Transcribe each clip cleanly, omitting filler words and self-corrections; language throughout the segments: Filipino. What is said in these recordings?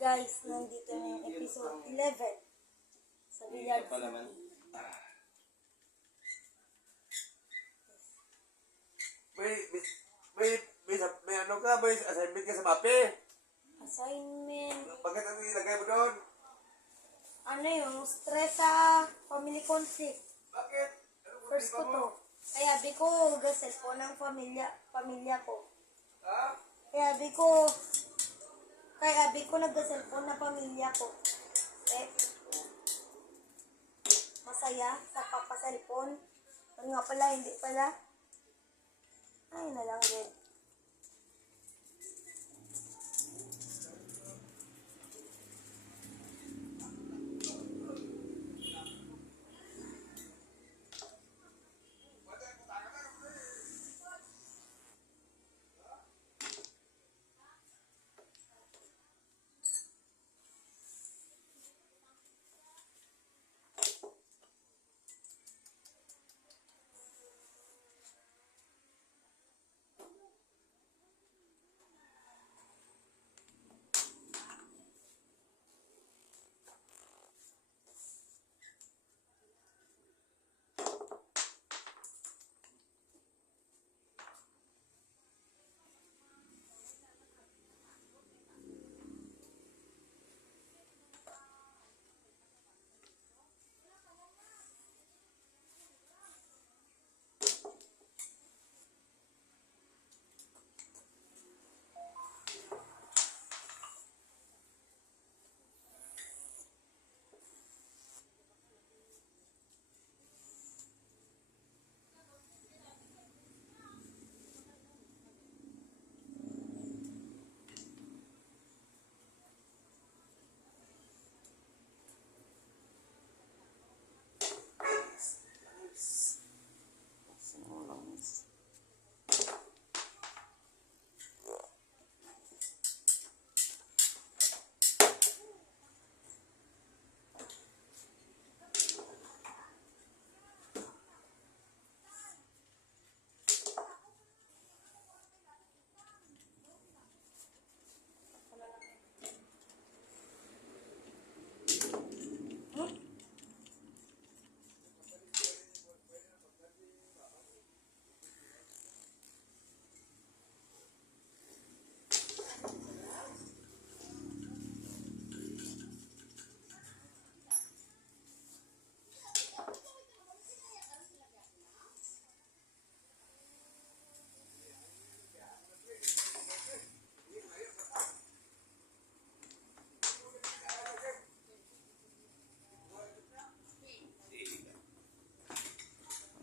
Guys, nandito na yung episode 11 sa Villard pala man. City. May ano ka? May assignment ka sa MAPE? Assignment. Bakit ano ilagay mo doon? Ano yung stress sa family conflict. Bakit? First ko to. Kaya sabi ko, cellphone ng pamilya ko. Ha? Kaya sabi ko nag-cellphone na pamilya ko. Eh, masaya sa papa-cellphone. Ano nga pala, hindi pala. Ay, na lang din.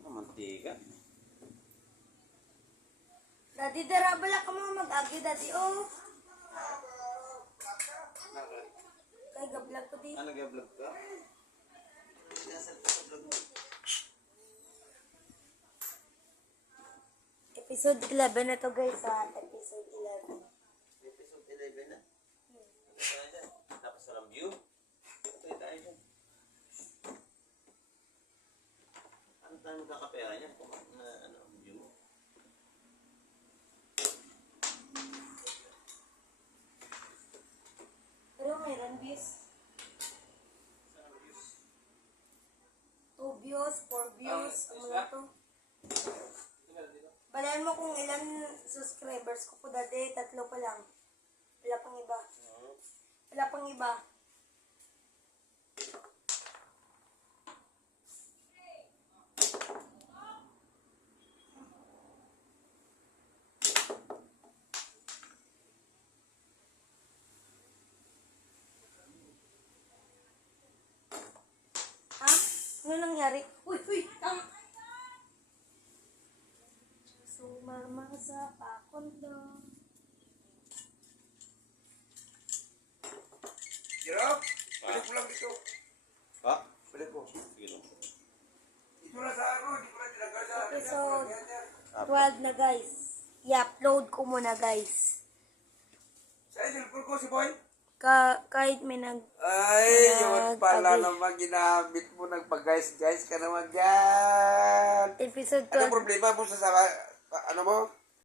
Mantika. Daddy, darabala ka mo mag-agi, daddy, oh. Kay gablag ko di. Ano nag-vlog ka? Episode 11 na to, guys, ha. Episode 11. Episode 11 na. Tapos walang view. Ito tayo dyan. Ano tayo magkakapera niya? Kung ano ang view mo? Pero meron, bis. 2 views, 4 views. Ano na to? Balayan mo kung ilan subscribers ko po dati. 3 pa lang. Wala pang iba. Wala pang iba. Ha? Ano nangyari? Uy! Tama! Sumama sa pakondo. Hirap? Balik mo lang dito. Ha? Balik mo. Sige lang. Dito na sa ano, hindi ko na tinanggal sa Episode 12 na, guys. I-upload ko muna, guys. Sa cellphone ko si Boy. Kahit may Ay, yun pala naman ginamit mo. Nagpag-guys ka naman dyan. episode Ano 12. problema mo sa ano mo?